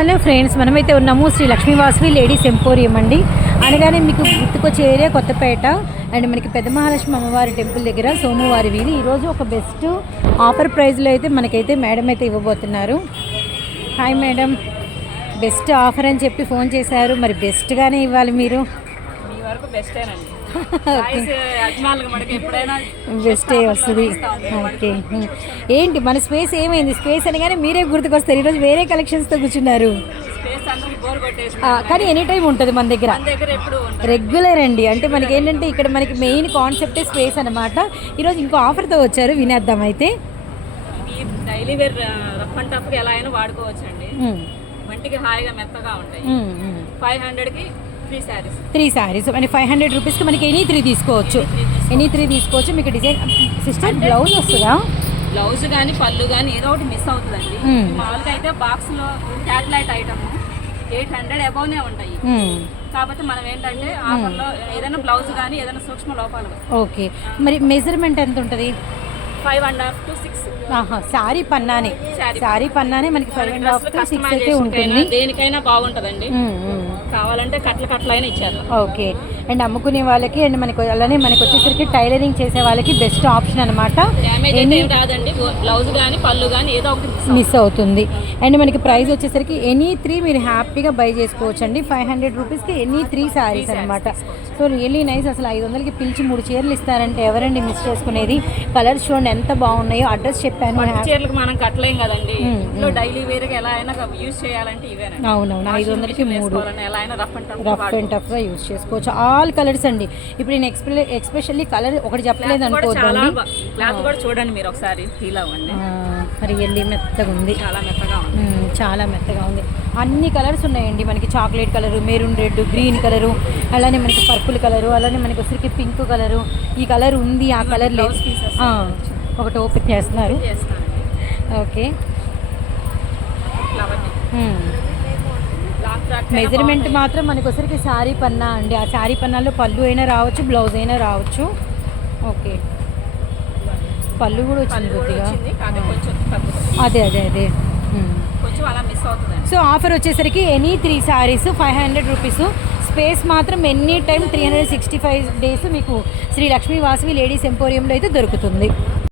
Hello friends, మనమైతే ఉన్నాము Shri Lakshmi Vasavi ladies emporium అండి. అనగానే మీకు గుర్తుకొచ్చే ఏరియా కొత్తపేట అండ్ మనకి పెద్ద మహాలక్ష్మి అమ్మవారి టెంపుల్ దగ్గర సోమవారి వీధి. ఈరోజు ఒక బెస్ట్ ఆఫర్ ప్రైస్లో అయితే మనకైతే మేడం అయితే ఇవ్వబోతున్నారు. హాయ్ మేడం, బెస్ట్ ఆఫర్ అని చెప్పి ఫోన్ చేశారు, మరి బెస్ట్గానే ఇవ్వాలి మీరు. బెస్టే వస్తుంది. ఓకే, ఏంటి మన స్పేస్ ఏమైంది? స్పేస్ అనగానే మీరే గుర్తుకొస్తారు. ఈరోజు వేరే కలెక్షన్స్తో కూర్చున్నారు, కానీ ఎనీ టైం ఉంటుంది మన దగ్గర, రెగ్యులర్ అండి. అంటే మనకి ఏంటంటే ఇక్కడ మనకి మెయిన్ కాన్సెప్టే స్పేస్ అనమాట. ఈరోజు ఇంకో ఆఫర్తో వచ్చారు, వినేద్దాం అయితే. Daily wear rough and tough ఎలా అయినా వాడుకోవచ్చు అండి. వంటికి హాయిగా మెత్తగా ఉంటాయి. 500కి 3 శారీస్ అంటే 500 రూపీస్కి మనకి ఎనీ 3 తీసుకోవచ్చు. ఎనీ 3 తీసుకోవచ్చు. మీకు డిజైన్ సిస్టర్ బ్లౌజ్ వస్తుందా? బ్లౌజ్ కానీ పళ్ళు కానీ ఏదో ఒకటి మిస్ అవుతుందండి. మామూలుగా అయితే బాక్స్లో క్యాట్లాయిట్ ఐటమ్ 800 అబౌవ్నే ఉంటాయి. కాబట్టి మనం ఏంటంటే ఆఫర్లో ఏదైనా బ్లౌజ్ కానీ ఏదైనా సూక్ష్మ లోపాలు. ఓకే, మరి మెజర్మెంట్ ఎంత ఉంటుంది? 5.5 to 6. శారీ పన్నానే మనకి 5.5 to 6 అయితే ఉంటుంది. దేనికైనా బాగుంటుందండి. కావాలంటే కట్లైనా ఇచ్చారు. ఓకే, అండ్ అమ్ముకునే వాళ్ళకి అండ్ మనకి అలానే మనకి వచ్చేసరికి టైలరింగ్ చేసే వాళ్ళకి బెస్ట్ ఆప్షన్ అనమాట. కాదండి, బ్లౌజ్ కానీ పళ్ళు కానీ ఏదో ఒకటి మిస్ అవుతుంది. అండ్ మనకి ప్రైస్ వచ్చేసరికి ఎనీ 3 మీరు హ్యాపీగా బై చేసుకోవచ్చు అండి. 500 రూపీస్కి ఎనీ 3 శారీస్ అనమాట. So really nice. అసలు 500కి పిలిచి 3 చీరలు ఇస్తారంటే ఎవరండి మిస్ చేసుకునేది? కలర్స్ చూడండి ఎంత బాగున్నాయో. అడ్రస్ చెప్పాను. చీరలకు మనం కట్టలేం కదండి, డైలీ వేర్గా ఎలా అయినా యూజ్ చేయాలంటే ఇవేనా. అవునవును, 500కి 3 ఎలా అయినా రఫ్ అండ్ టఫ్గా యూజ్ చేసుకోవచ్చు. ఆల్ కలర్స్ అండి. ఇప్పుడు నేను ఎక్స్పెషల్లీ కలర్ ఒకటి చెప్పలేదు అనుకోవద్దండి. క్లాత్ కూడా చూడండి మీరు ఒకసారి, ఫీల్ అవ్వండి. రియల్లీ మెత్తగా ఉంది, చాలా మెత్తగా ఉంది. అన్ని కలర్స్ ఉన్నాయండి మనకి. Chocolate colour, maroon red, green colour, అలానే మనకి పర్పుల్ కలరు, అలానే మనకి వచ్చరికి పింక్ కలరు. ఈ కలర్ ఉంది, ఆ కలర్ లేదు. ఒకటి ఓపెన్ చేస్తున్నారు. ఓకే, మెజర్మెంట్ మాత్రం మనకు వచ్చరికి శారీ పన్నా అండి. ఆ శారీ పన్నాలో పళ్ళు అయినా రావచ్చు, బ్లౌజ్ అయినా రావచ్చు. ఓకే, పళ్ళు కూడా వచ్చింది కొద్దిగా. అదే సో ఆఫర్ వచ్చేసరికి ఎనీ 3 శారీస్ 500 రూపీస్. స్పేస్ మాత్రం ఎనీ టైం 365 days మీకు శ్రీ లక్ష్మీ వాసవి లేడీస్ ఎంపోరియంలో అయితే దొరుకుతుంది.